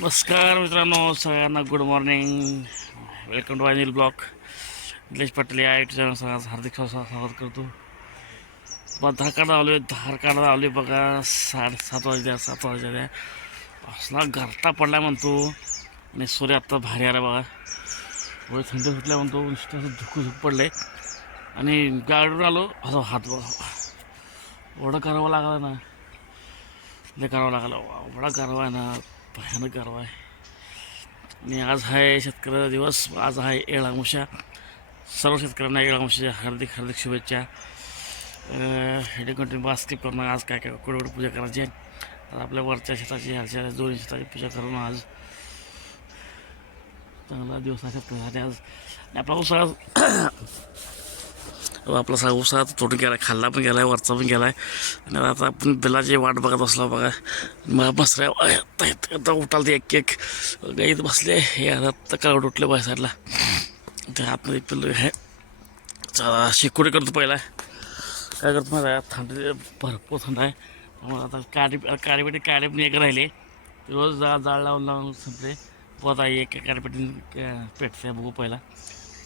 नमस्कार मित्रांनो सगळ्यांना good morning welcome to Anil blog Nilesh Patil या युट्यूब चॅनल सगळ्यांचं हार्दिक स्वागत करतो. बा धारकाडा आलो आहे धारकाडा आलो आहे बघा वाजे वाजल्या सात वाजल्या असला घरटा पडला म्हणतो. आणि सूर्य आत्ता भारी आला बघा. वर थंडी सुटल्या म्हणतो. नुसतं असं धुकू धुक पडले आणि गाडीवर आलो असं हात बघा. एवढं करावं लागलं ना. लय करावं लागलं. एवढा करावा आहे ना भयानक गारवा आहे आणि आज आहे शेतकऱ्याचा दिवस. आज आहे येळामुषा सर्व शेतकऱ्यांना येळामुशाच्या हार्दिक हार्दिक शुभेच्छा. हेडी कंटिन्यू बास्किप करणं आज काय काय कुठे पूजा करायची आहे. तर आपल्या वरच्या शेताची ह्याच्या दोन्ही शेताची पूजा करून आज चांगला दिवस आहे शेतकऱ्यासाठी आज. आणि आपला उत्साह आपला सा उसा तोडून गेला खाल्ला पण गेला वरचा पण गेला आहे आणि आता आपण बिलाची वाट बघत बसला बघा. मग बसऱ्या आता उठाल ते एक एक. गाईत बसले हे आता कावड उठले बाय साईडला. ते आतमध्ये पिल्लू हे चला शिकुडे करतो पहिला. काय करतो माहिती थंडी भरपूर थंड आहे. मग आता काडी काडीपेटी काडी पण एक राहिले. रोज जा जाळ लावून लावून संपले. पोत आहे एक काडीपेटी पेटते बघू पहिला.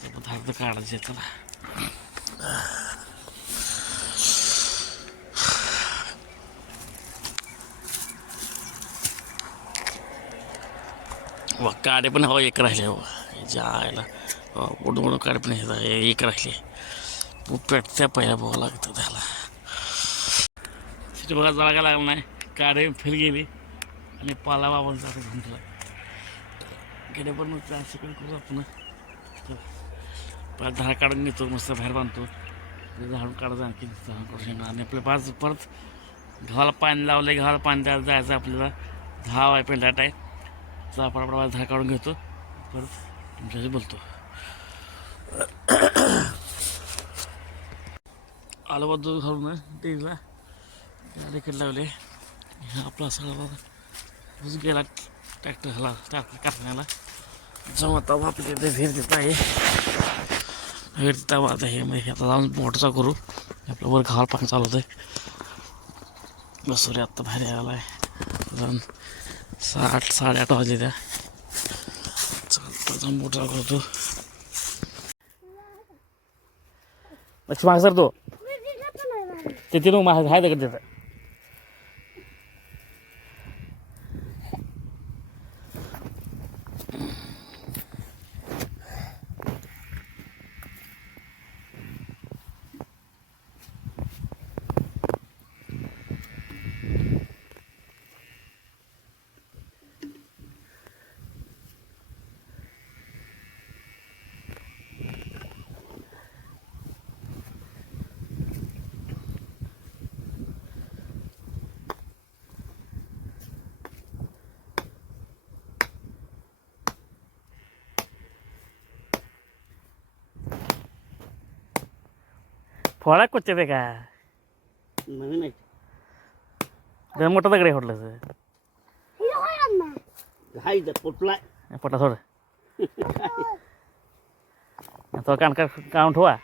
ते पण धारतं काढायचे चला. वा काडे पण हवा एक राहिले हो. जायला. उडून उडून काडे पण एक राहिले. पेटत्या पहिल्या बघावं लागतं त्याला. तिथे बघा जागा लागला नाही. काडे फिर गेली. आणि पाला बाबांचा आता घेऊन गेले पण मग असं करू आपण परत दहा काढून घेतो मस्त बाहेर बांधतो. झाडून काढायचं आणखी झाडून करू शकणार आणि आपल्या पाच परत गव्हाला पाणी लावलं गव्हाला पाणी द्यायला जायचं आपल्याला. दहा वाय पेंडाट आहे. आपण प्रवासा झाड काढून घेतो. परत तुमच्याशी बोलतो. आलं बा घालून टीला गाडीकडे लावले. हा आपला सगळा ऊस गेला ट्रॅक्टर ह्याला ट्रॅक्टर कारखान्याला. जमा आता आपल्या इथे देत आहे. भेर देता आता हे मग आता जाऊन मोटरचा करू। आपलं वर घाल पाणी चालवत आहे बसवले आत्ता बाहेर आला आहे जाऊन साठ साडेआठ वाजले त्या चालतं जाऊन मोठा करतो लक्ष माग सर तो? ते तिथून माग आहे तिकडे तिथं फळा कोचते ते का नवीन आहे. जरा मोठा दगडे सर हाय इथं पोटला थोडं तो कान का काउंट ठेवा.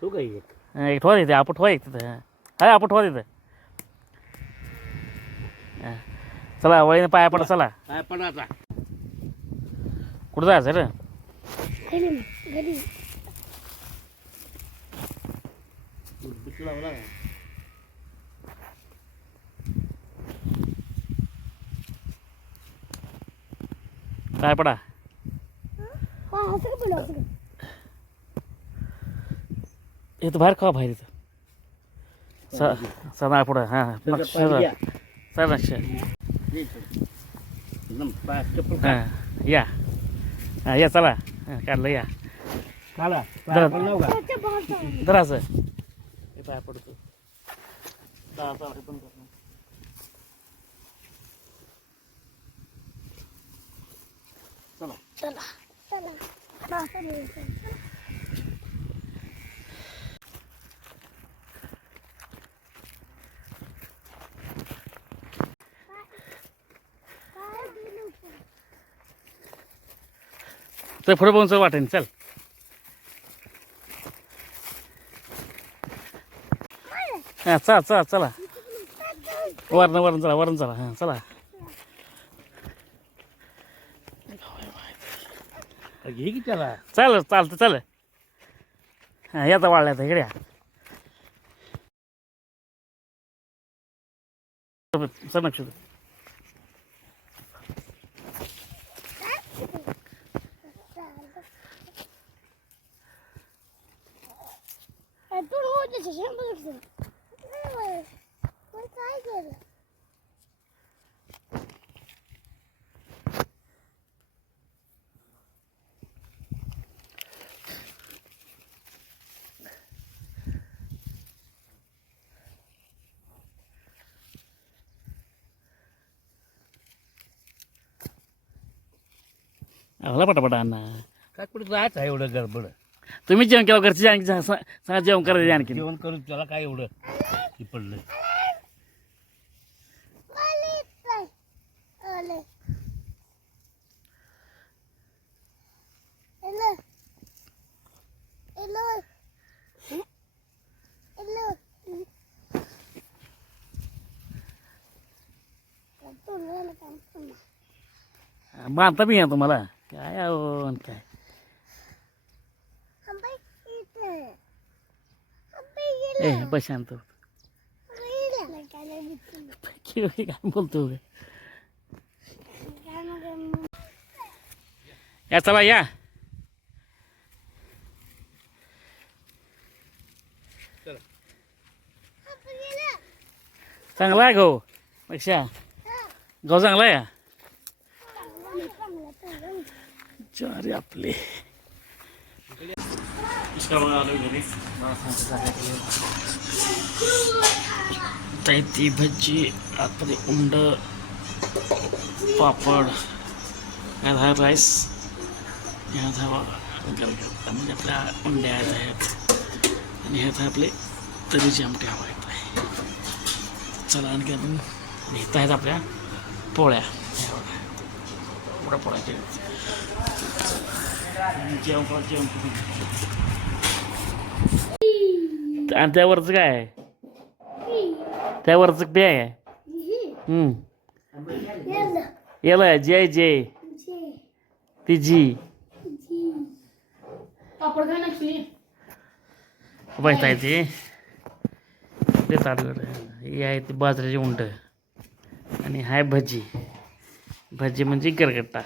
तू काय एक? एक ठेवा तिथे आपण ठेवा एक तिथं. हाय आपण ठेवा तिथं. चला वळीने पाया पडा चला. काय पडाचा कुठं जायचं रे? बिट लावला का? पाया पडा इथं बाहेर खावा बाहेर इथं. स सदा पुढं हां नक्ष. सर नक्ष ये. हां या. हां या चला. हां काढलं या. काढा जरा- पाय हे पाया पडतो. दहा चावडे पण करतो चला. तर पुढे बघून चल वाटेन. चल. हां चला चला चला. वरण वरण चला वरण चला हां चला. घे की त्याला चालेल चालतं चालेल हां याचा वाळल्या आता इकडे या. चल नक्षत्र तू रोज शंभर पण काय केलं आला पटापटा अण्णा काय कुठे जायचं आहे एवढं गडबड तुम्ही जेवण केलं घरची आणखी सा- सांगा जेवण करायचं आणखी जेवण करून त्याला काय एवढं हे पडलं आले Hello. Hello. Hello. तू नाही काम करणार. बांधता बी या तुम्हाला काय अहो आणि काय आंबे इथे. आंबे गेले. ए बस शांत गेले. काय नाही दिसलं. काय काय बोलतो उगा? काय नाही. या चला या आंबे गेले. चांगला आहे गहू पेक्षा गहू चांगला आहे चांगलं, चांगलं, चांगलं. चारे आपले. ती भजी आपली उंड पापड यात राईस यात आहे म्हणजे आपल्या उंड्या आहेत आणि ह्यात आपले तरीचे आमटे हवा येत आहे चला आणखी आपण घेत आहेत आपल्या पोळ्या. करा जेवण करून आणि त्यावरचं काय आहे? त्यावरचं बॅग आहे? जय जय जी. ती जी. बसता येते ते. हे आहे ते बाजरीचे उंट. आणि हाय भजी. भजी म्हणजे गरगट्टा.